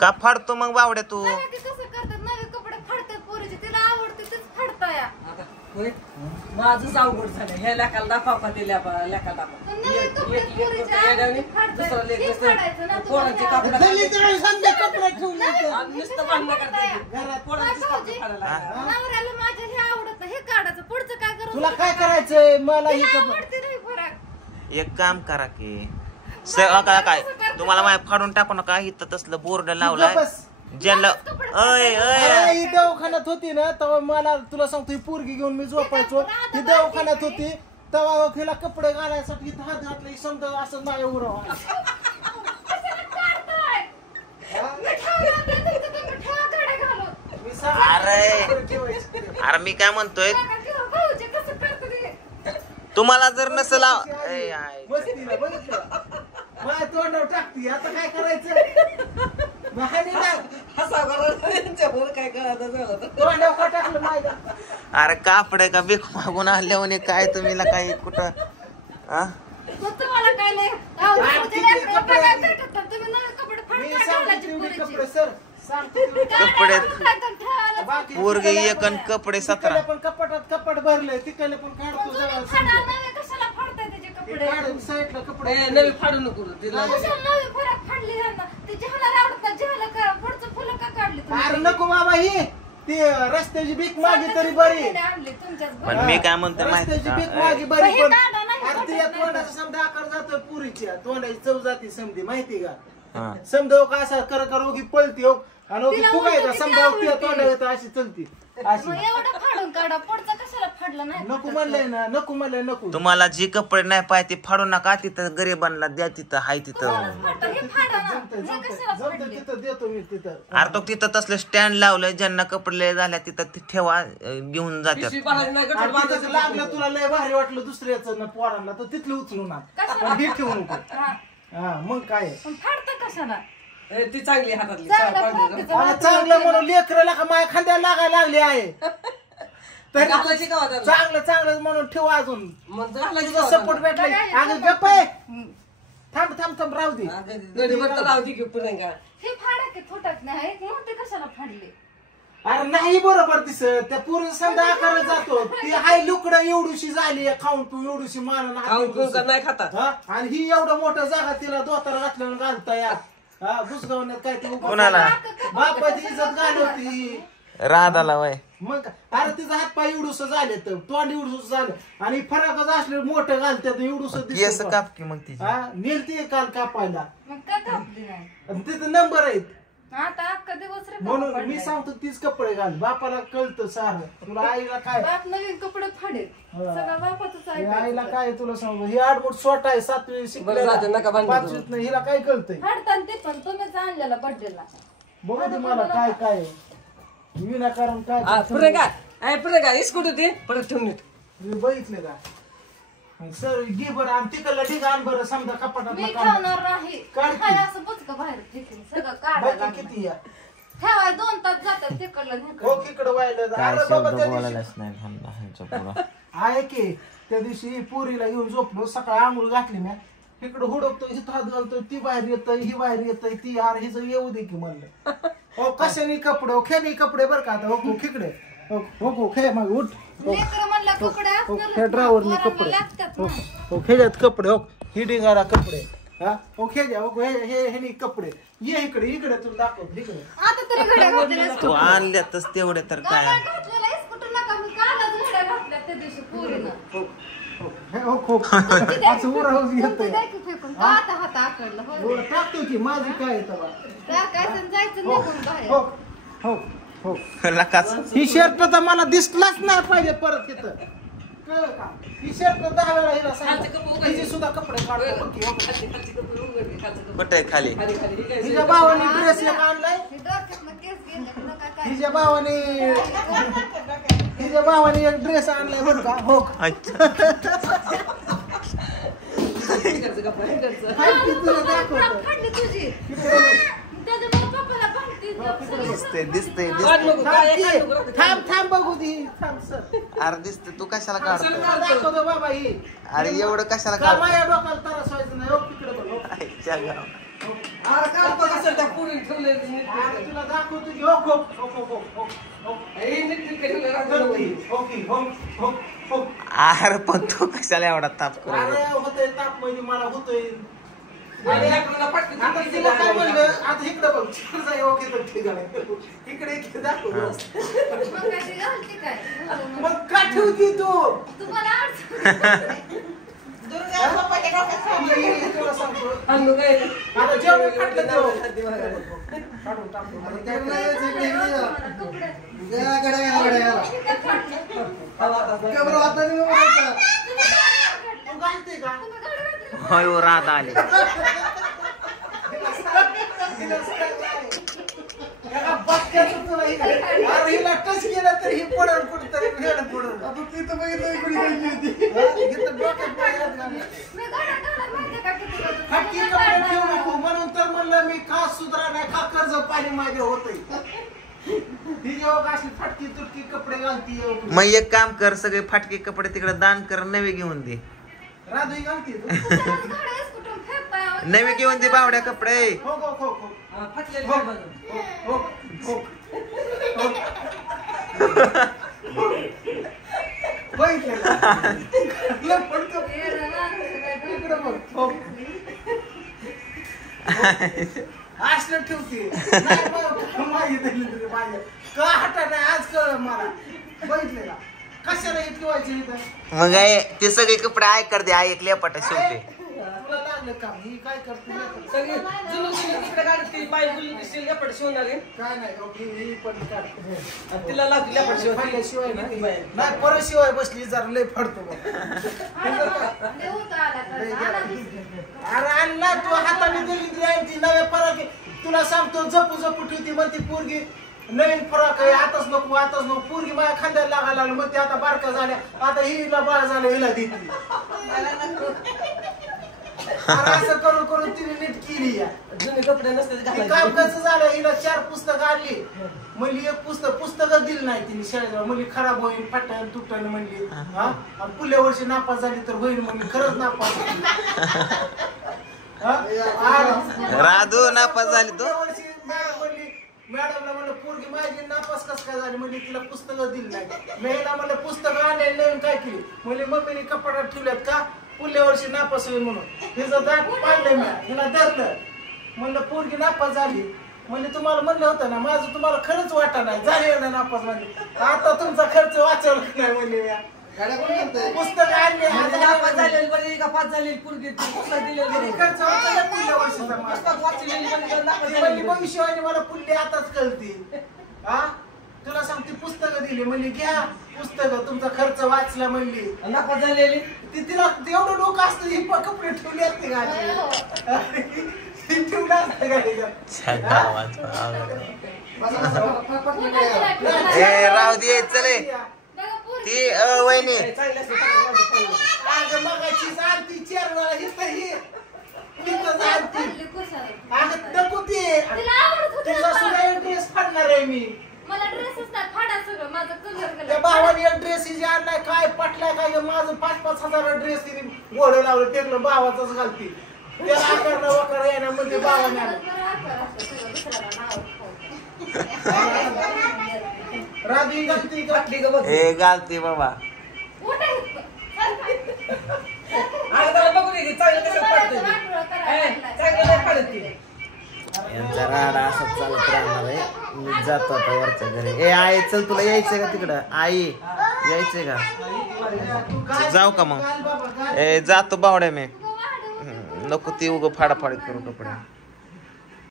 का फाडतो मग बावड्या तू? कसं करतात नवे कपडे फाडतात पोरीचे, तिला आवडते तेच फाडताय. माझंच अवघड झालं. हे लेकाला दाखवा का ते लेकाला दाखवा. पोरांचे कपडे नुसतं भांडणं करतात. नवऱ्याला माझ्या हे आवडत नाही, हे काढायचं पुढचं काय करू? तुला काय करायचंय? मला आवडते नाही फरक. एक काम करा की काय तुम्हाला माय फाडून टाकू नका. इथं तसलं बोर्ड लावलाय ज्याला ही दवाखान्यात होती ना तेव्हा मला तुला सांगतो ही पोरगी घेऊन मी झोपायचो. ही दवाखान्यात होती तेव्हा तिला कपडे घालायसाठी इथं हात घातला समजा असं नाही उराव. अरे मी काय म्हणतोय तुम्हाला जर नसेल माझ्या तोंडावर टाकती आता काय करायचं? काय कळत तोंडावर टाकलं नाही. अरे कापडे का भीक मागून आल्यावर काय तुम्ही काही कुठं तुम्हाला काय नाही कपडे सर कपडे पोरगे एक आणि कपडे 17 पण कपाटात कपाट भरले तिकडे पण काढतो कशाला फाडताय त्याचे कपडे? साईडला कपडे नवी फाडू नको. अरे नको बाबा ही ती रस्त्याची भीक मागी तरी बरी. पण मी काय म्हणतो रस्त्याची भीक मागी बरी पण अरे या तोंडाचा समजा आकार जातो पुरीच्या तोंडाची चव जाती समधी माहिती का? समजा का असा कर कर ओगी पळती हो आणि ओगी फुगायचा समजा तोंडा येतं अशी चलती अशी. नको म्हणलंय ना नको म्हणलंय नको. तुम्हाला जी कपडे नाही पाहिजे ते फाडू नका. तिथं गरिबांना द्या तिथं हाय तिथं. तिथं देतो मी तिथं. अरे तो तिथं तसलं स्टँड लावलंय ज्यांना कपडे झाल्या तिथं ठेवा घेऊन जातात. लागलं तुला लय भारी वाटलं दुसऱ्याचं ना पोरांना तर तिथलं उचलून पण हे ठेवू नको. हा मग काय कशाला ती चांगली हातातली चांगलं म्हणून लेकराला का माझ्या खांद्याला लागायला लागले आहे. चांगलं चांगलं म्हणून ठेव अजून सपोर्ट भेटला. अगं गप्प आहे थांब थांब थांब राहू दे. हे फाडा की थोटात नाही मोठे कशाला फाडले? अरे नाही बरोबर दिसत त्या पूर्ण समजा आकार जातो. ती हाय लुकडं एवढीशी झाली खाऊन तू एवढीशी मान नाही खाता आणि ही एवढं मोठं जागा तिला दोतार घातल्यावर घालता या घुसगावण्यात काय ते कोणाला बापाची इज्जत घालवती राधाला वय. मग अरे तिचा हात पाय एवढूस झाले तर तोंड एवढूस झालं आणि फरकच असले मोठं घालतात एवढूस केस काप की मग ती नेलती काल कापायला मग का कापली नाही? तिथं नंबर आहेत आता अख्खा दिवस रे म्हणून मी सांगतो तीच कपडे घाल. बापाला कळतं सारं. तुला आईला काय बाप नवीन कपडे फाडेल सगळं बापाचंच आहे. आईला काय तुला सांगतो ही आडमोठ स्वतः आहे 7वी शिकलेला 5वीत नाही हिला काय कळतंय? फाडताना ते पण तुम्हीच आणलेला बर्थडेला. बघू दे मला काय काय विनाकारण काय पुढे का इस्कूट होती परत ठेवून मी बघितले का सर घे बरं आणि तिकडला ठीक आण बरं समजा कपाटात मी ठेवणार नाही. काय असं बघ बाहेर ठिकाणी सगळं काढायला किती या ठेवाय 2 तास जातात तिकडलं हो तिकडं व्हायला. अरे बाबा त्या दिवशी आहे की त्या दिवशी पोरीला घेऊन झोपलो सकाळी आंघोळ घातली मी इकडं हुडकतो हिथं हात घालतोय ती बाहेर येतय ही बाहेर येतय ती यार हिच येऊ दे की म्हणलं. हो कशाने कपडे खेळणी कपडे बरं का आता हो खिकडे हो खेळ मग उठ ड्रायव्हरने कपडे हो खेळ्यात कपडे हो ही डिंगारा कपडे हा हो खेळ्या हो हे कपडे ये इकडे इकडे तुला दाखवतो इकडे तू आणल्यातच तेवढे तर काय टाकतो की माझी काय ही शर्ट तर मला दिसलाच नाही पाहिजे परत तिथं कळलं का? ही शर्ट 10 वेळा हिला सांगितलं हिचे सुद्धा कपडे काढतो. कुठे खाली हिच्या भावाने ड्रेस एक आणलाय हिच्या भावाने एक ड्रेस आणलाय बरं का हो दिसते थांब थांब बघू दे थांब सर. अरे दिसते तू कशाला काढतो दाखवतो बाबा ही. अरे एवढं कशाला का माझ्या डोक्याला त्रास व्हायचं नाही. हो तिकडे बघ तुला दाखवतो की हो हो हो हो हो हो हो. अरे पण तू कशाला एवढा ताप करू अरे होतोय ताप म्हणजे मला होतोय. आता तिला काय म्हणलं आता इकडे बघ चिकन ओके तर ठीक आहे इकडे दाखव मग काय ते घालते काय मग का ठेवती तू तुम्हाला अडचण तुला सांगतो आता जेवढं फाटलं काढून टाकतो तू घालते का होय हो, रात आले हिला टच केला तर ही पडल कुठतरी भेड पडल आता ती तर फटकी कपडे ठेवू नको म्हणून तर म्हणलं मी का सुधरा नाही का कर्ज पाणी माझे होतंय ही जेव्हा अशी फटकी तुटकी कपडे घालती मग एक काम कर सगळे फाटके कपडे तिकडे दान कर नवे घेऊन दे राधू घालती नवे घेऊन दे बावड्या कपडे हो हो हो हो फाटलेली हो हो हो असलं ठेवते का हटा नाही आज कळ मला बघितले का कशाला हे ठेवायचे इथं मग ते सगळे कपडे ऐकर दे ऐकले पटा शेवटी तुला लागलं काम ही काय करते सगळी जुनं तिकडे काढते पाय बुलून दिसतील लेपट शिवणारे काय नाही ही पण काढते तिला लागली लेपट शिवाय फाटल्याशिवाय नाही परत शिवाय बसली जरा लय फडतो अरे आणला तू हाताने दिली नव्या फराक तुला सांगतो जपू जपू ठेवती म्हणते पोरगी नवीन फराक आहे आताच नको पोरगी माझ्या खांद्याला लागायला लागली मग ते आता बारका झाल्या आता हिला बाळ झालं हिला देते असं करून करून तिने नीट केली या जुने कपडे नसते काम कसं झालं हिला 4 पुस्तकं आणली म्हणली एक पुस्तकच दिली नाही तिने शाळेत म्हणली खराब होईल फाटण तुटण म्हणली हा पुढल्या वर्षी नापास झाली तर होईल म्हणली खरंच नापास राधू नापास झाली तो मॅडमला म्हणलं पोरगी माझी नापास कस काय झाली म्हणजे तिला पुस्तकं दिली नाही महिला म्हणलं पुस्तकं आणले नवीन काय केली म्हणजे मम्मीने कपाटात ठेवल्यात का पुढल्या वर्षी नापास होईल म्हणून हिचं दाट पाडलंय मी हिला धरलं म्हणलं पोरगी नापास झाली म्हणजे तुम्हाला म्हणलं होतं ना माझं तुम्हाला खरंच वाटा नाही झाले ना नापास म्हणजे आता तुमचा खर्च वाचवला नाही म्हणजे पुस्तक आणले नापास झालेली बरी का पास झालेली पोरगी पुस्तक दिलेली खर्च वाचवला पुढल्या वर्षीचा पुस्तक वाचलेली पण नापास ती झालेली भविष्यवाणी मला पुढली आताच कळते हा तुला सांगते पुस्तकं दिली म्हणली घ्या पुस्तकं तुमचा खर्च वाचला म्हणली नापास झालेली तिला एवढं डोकं असतं ही कपडे ठेवले असते गाडी ठेवलं असतं ए राहू दे चले ती वहिनी मगाची आणती चेअरला तुला सुद्धा ड्रेस फाडणार आहे मी मला ड्रेसच नाही फाडा सगळं माझं कलर त्या भावाने एक ड्रेस आणलाय काय पटलाय काय माझं 5-5 हजार ड्रेस तिने घोडं लावलं टेकलं भावाचाच घालती त्याला आकार वकार येणार म्हणजे भावाने राधी घालती फाटली ग बघ ए घालते बाबा बघू दे चांगलं कसं फाडते चांगलं नाही फाडत ती यांचा राडा असं चालत राहणार आहे मी जातो आता वरच्या घरी ए आई चल तुला यायचंय का तिकडं आई यायचंय का जाऊ का मग ए जातो बावड्या मी नको ती उग फाडाफाडी करू कपडे